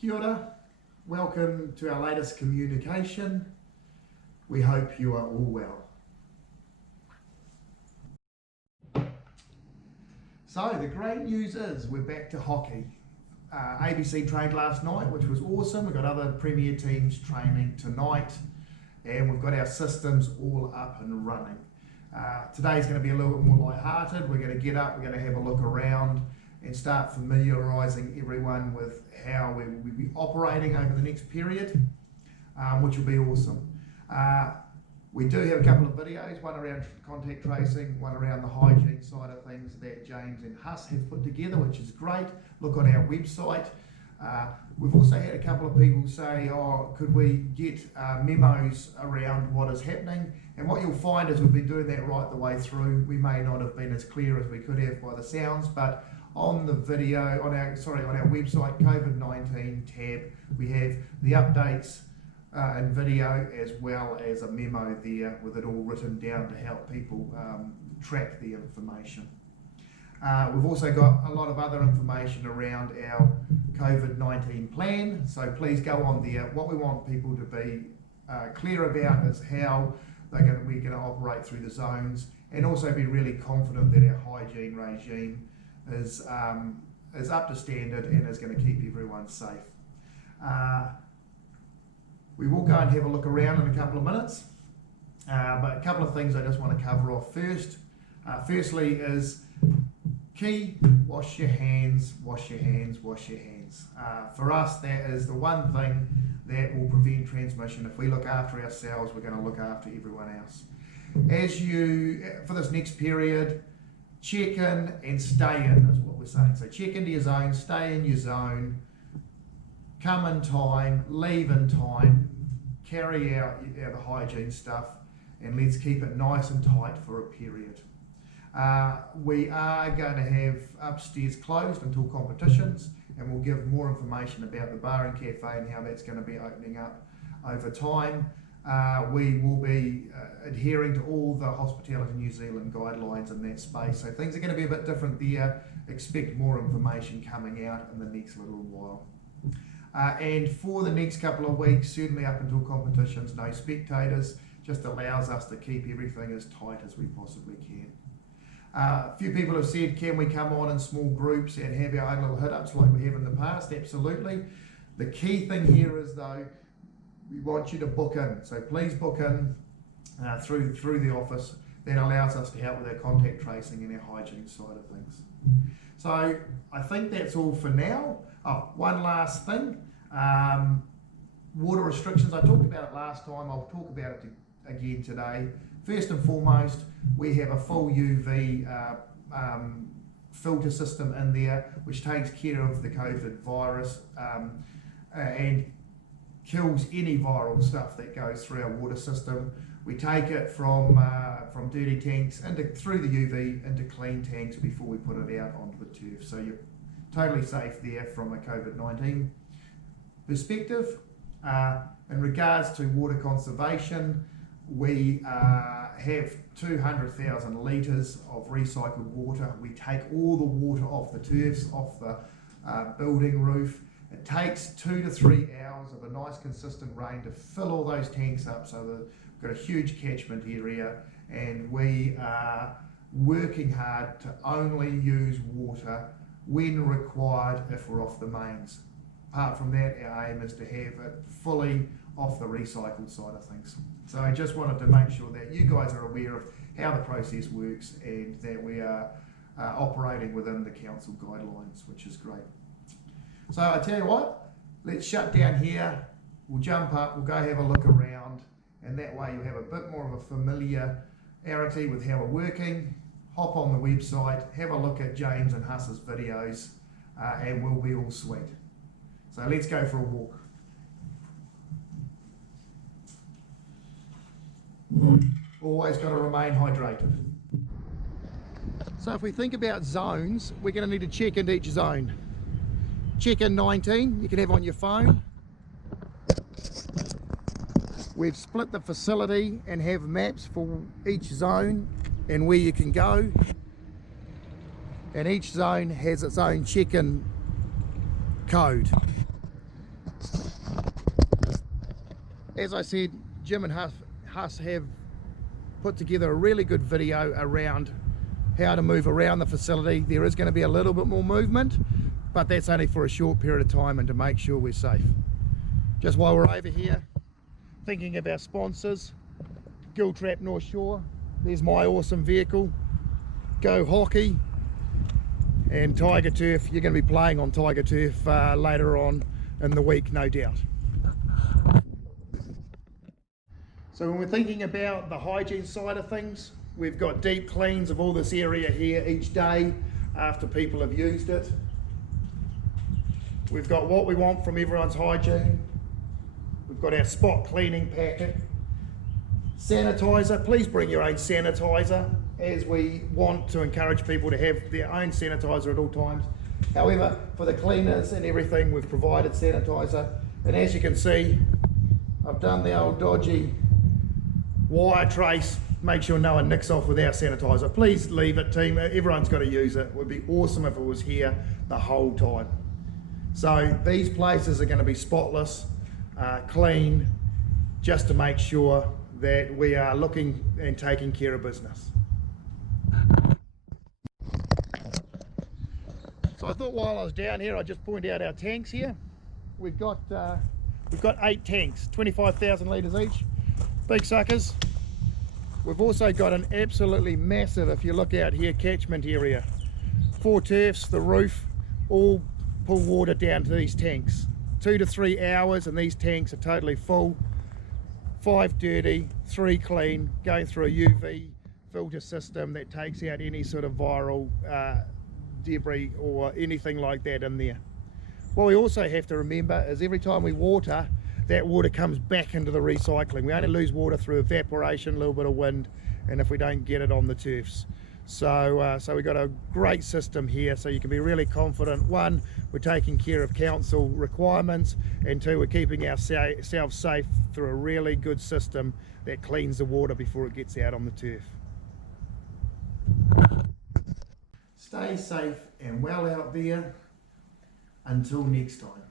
Kia ora, welcome to our latest communication. We hope you are all well. So the great news is we're back to hockey. ABC trained last night, which was awesome. We've got other Premier teams training tonight, and we've got our systems all up and running. Today's going to be a little bit more lighthearted. We're going to get up, we're going to have a look around and start familiarising everyone with how we will be operating over the next period, which will be awesome. We do have a couple of videos, one around contact tracing, one around the hygiene side of things that James and Huss have put together, which is great. Look on our website. We've also had a couple of people say, could we get memos around what is happening? And what you'll find is we've been doing that right the way through. We may not have been as clear as we could have by the sounds, but on the video, on our website, COVID-19 tab, we have the updates and video, as well as a memo there with it all written down to help people track the information. We've also got a lot of other information around our COVID-19 plan, so please go on there. What we want people to be clear about is how we're going to operate through the zones, and also be really confident that our hygiene regime is up to standard and is going to keep everyone safe. We will go and have a look around in a couple of minutes, but a couple of things I just want to cover off first. Firstly is key, wash your hands, wash your hands, wash your hands. For us, that is the one thing that will prevent transmission. If we look after ourselves, we're going to look after everyone else. For this next period, check in and stay in is what we're saying. So check into your zone, stay in your zone, come in time, leave in time, carry out the hygiene stuff, and let's keep it nice and tight for a period. We are going to have upstairs closed until competitions, and we'll give more information about the bar and cafe and how that's going to be opening up over time. We will be adhering to all the Hospitality New Zealand guidelines in that space, so things are going to be a bit different there. Expect more information coming out in the next little while. And for the next couple of weeks, certainly up until competitions, no spectators, just allows us to keep everything as tight as we possibly can. A few people have said, can we come on in small groups and have our own little hit-ups like we have in the past? Absolutely. The key thing here is, though, we want you to book in. So please book in through the office. That allows us to help with our contact tracing and our hygiene side of things. So I think that's all for now. One last thing, water restrictions. I talked about it last time. I'll talk about it again today. First and foremost, we have a full UV filter system in there, which takes care of the COVID virus and kills any viral stuff that goes through our water system. We take it from dirty tanks through the UV into clean tanks before we put it out onto the turf. So you're totally safe there from a COVID-19 perspective. In regards to water conservation, we have 200,000 litres of recycled water. We take all the water off the turfs, off the building roof. It takes 2 to 3 hours of a nice consistent rain to fill all those tanks up, so that we've got a huge catchment area, and we are working hard to only use water when required if we're off the mains. Apart from that, our aim is to have it fully off the recycled side of things. So I just wanted to make sure that you guys are aware of how the process works and that we are operating within the council guidelines, which is great. So I tell you what, let's shut down here, we'll jump up, we'll go have a look around, and that way you'll have a bit more of a familiarity with how we're working. Hop on the website, have a look at James and Huss's videos, and we'll be all sweet. So let's go for a walk. Always got to remain hydrated. So if we think about zones, we're going to need to check into each zone. Check in 19, you can have on your phone. We've split the facility and have maps for each zone and where you can go. And each zone has its own check-in code. As I said, Jim and Huss have put together a really good video around how to move around the facility. There is going to be a little bit more movement, but that's only for a short period of time and to make sure we're safe. Just while we're over here, thinking of our sponsors, Giltrap North Shore, there's my awesome vehicle, Go Hockey, and Tiger Turf. You're going to be playing on Tiger Turf later on in the week, no doubt. So when we're thinking about the hygiene side of things, we've got deep cleans of all this area here each day after people have used it. We've got what we want from everyone's hygiene. We've got our spot cleaning packet. Sanitizer, please bring your own sanitizer, as we want to encourage people to have their own sanitizer at all times. However, for the cleaners and everything, we've provided sanitizer. And as you can see, I've done the old dodgy wire trace. Make sure no one nicks off without sanitizer. Please leave it, team. Everyone's got to use it. It would be awesome if it was here the whole time. So these places are going to be spotless, clean, just to make sure that we are looking and taking care of business. So I thought while I was down here, I'd just point out our tanks here. We've got 8 tanks, 25,000 litres each, big suckers. We've also got an absolutely massive, if you look out here, catchment area. 4 turfs, the roof, all pull water down to these tanks. 2 to 3 hours and these tanks are totally full. 5 dirty, 3 clean, going through a UV filter system that takes out any sort of viral debris or anything like that in there. What we also have to remember is every time we water, that water comes back into the recycling. We only lose water through evaporation, a little bit of wind, and if we don't get it on the turfs. So we've got a great system here, so you can be really confident. 1, we're taking care of council requirements, and 2, we're keeping ourselves safe through a really good system that cleans the water before it gets out on the turf. Stay safe and well out there. Until next time.